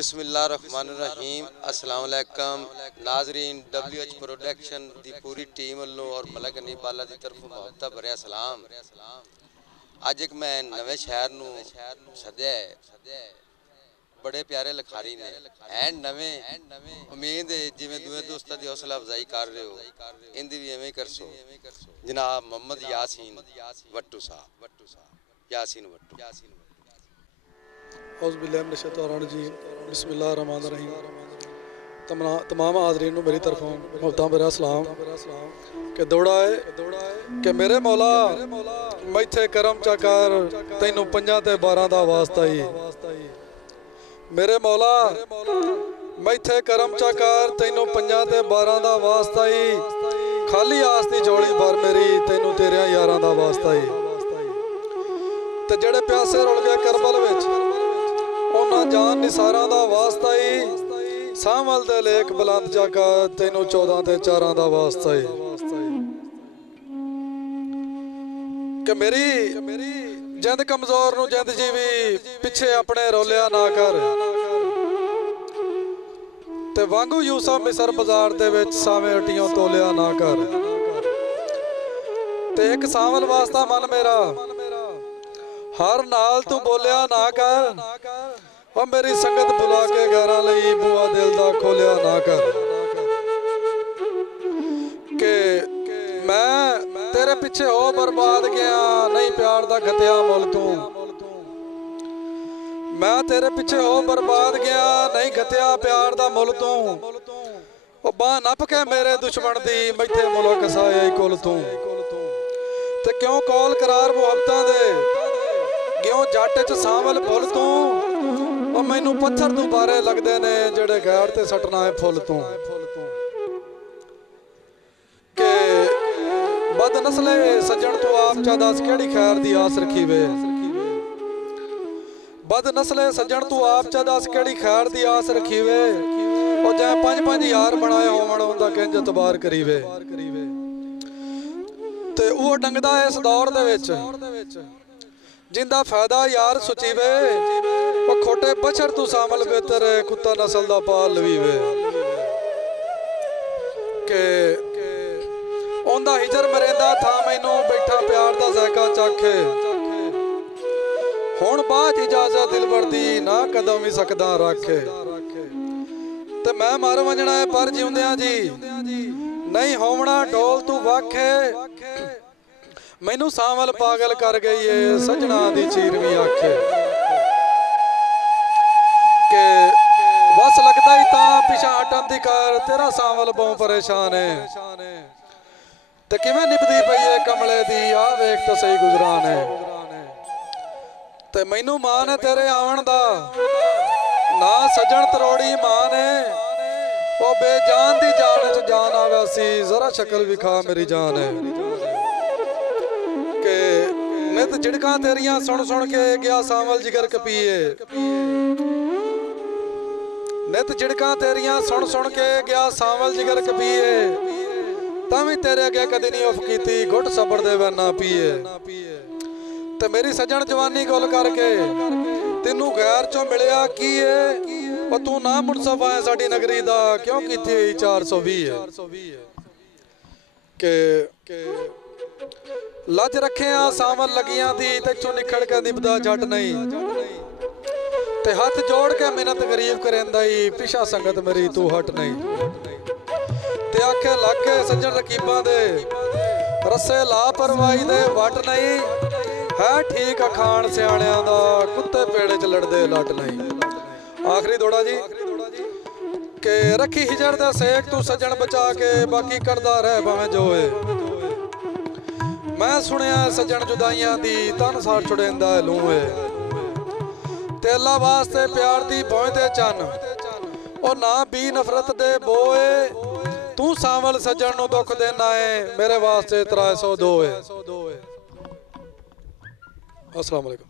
बिस्मिल्लाहिर्रहमानिर्रहीम अस्सलाम वालेकुम नाजरीन WH प्रोडक्शन दी पूरी टीम वालों और मलक अनीब बाला दी तरफ मुहब्बत भरिया सलाम। अज एक मैं नवे शहर नूं सद्या है, बड़े प्यारे लिखारी ने एंड नवे उम्मीद है जिवें दुए दोस्तां दी हौसला अफजाई कर रहे हो इंदी भी एवें करसो। जनाब मोहम्मद यासीन वट्टू साहब, यासीन वट्टू। बिस्मिल्लाहिर्रहमानिर्रहीम। तमाम हाज़रीन नूं मेरी तरफों मुहब्बतां भरा सलाम कि दौड़ा है कि मेरे मौला मैथे करम चा कर तैनू 5 ते 12 दा वास्ता ही। मेरे मौला मैथे करम चा कर तैनू 5 ते 12 दा वास्ता ही। खाली आस दी झोली भर मेरी तैनू तेरे यारां दा वास्ता ही। ते जेड़े प्यासे रुल गए करबल विच उन्हां जान निसारां दा वास्ता ही। सामल दे लेक बुलंद जागा तैनू 14 ते 4 दा वास्ता ही। कि मेरी जिंद कमजोर नू जिंद जीवी पिछे अपने रोलिया ना कर। ते वांगू यूसुफ मिसर बाजार दे विच सावें अटियों तोलिया ना कर। ते एक सावल वास्ता मन मेरा हर नाल तू बोलिया ना कर। और मेरी संगत बुला के घरा लई बुआ दिल दा खोलिया ना कर। के मैं तेरे पिछे हो बर्बाद गया नहीं प्यार दा खतिया मुल तू। मैं तेरे पिछे हो बर्बाद गया नहीं खतिया प्यार दा मुल तू। ओ बां नप के मेरे दुश्मन दी मैथे मुल्क साया कुल तू। ते क्यों कौल करार मुहब्बतां दे क्यों जट च सावल फुल तू। और मैनू पत्थर तू बारे लगदे ने जेड़े गैर ते सटना है फुल तू। के बद नस्ले सज्जण तू आप चा दस केड़ी खैर दी आस रखी वे। बद नस्ले सज्जण तू आप चा दस केड़ी खैर दी आस रखी वे। और जै 5-5 यार बनाए होवण उंदा किंज इतबार करीवे। ते वो डंगदा इस दौर दे विच जिंदा फायदा यार सुचीवे। वो खोटे बछड़ तू सामल बेहतर है कुत्ता नस्ल दा पाल लवीवे। के ओंदा हिजर मरेंदा था मैनू बैठा प्यार दा ज़ायका चखे। हुण बाज इजाजत दिलबर दी ना कदम भी सकदा रखे। ते मैं मर वंजना है पर जिउंदियां जी नहीं होवना ढोल तू वाखे। मैनू सावल पागल कर गई है सजना दी चीरवी आखे। के बस लगता ही ता पिछा हटन दी कर तेरा सावल बहु परेशान है। ते किवें निभदी पई है कमले दी आ वेख तो सही गुजरान है। ते मैनू मान है तेरे आवन दा ना सजन तरोड़ी मान है। ओ बेजान दी जान च जान आवे सी जरा शक्ल विखा मेरी जान है। के नित झिड़कां तेरियां सुन सुन के गया सावल जिगर कपीए। नित झिड़कां तेरियां सुन सुन के गया सावल जिगर कपीए। तावी तेरे अगे कदी नहीं उफ कीती घुट सबर दे ना पीए। ते मेरी सजन जवानी गुल करके तेनू गैर चो मिलिया की है। और तू ना मुनसफ है साडी नगरी दा क्यों कीती 420 के लज रखे सावल लगियां दी तेचों निखड़ के निभदा जट नहीं। ते हाथ जोड़ के मिन्नत गरीब करेंदा ही पिछा संगत मेरी तू हट नहीं। ते आखे लग के सज्जन रकीबां दे रस्से लापरवाही दे वट नहीं। है ठीक अखान सियाणियां दा कुत्ते पेड़े च लड़दे लट नहीं। आखिरी दौड़ा जी के रखी हिजर दे सेक तू सज्जन बचा के बाकी करदा रह भावें जोए। मैं सुनिया सज्जन जुदाइयां दी तन सार छुड़ेंदा लूए। ते अल्लाह वास्ते प्यार दी भौं ते चन और ना भी नफरत दे बोए। तू सावल सज्जन नू दुख देना है मेरे वास्ते 302 है। अस्सलाम वालेकुम।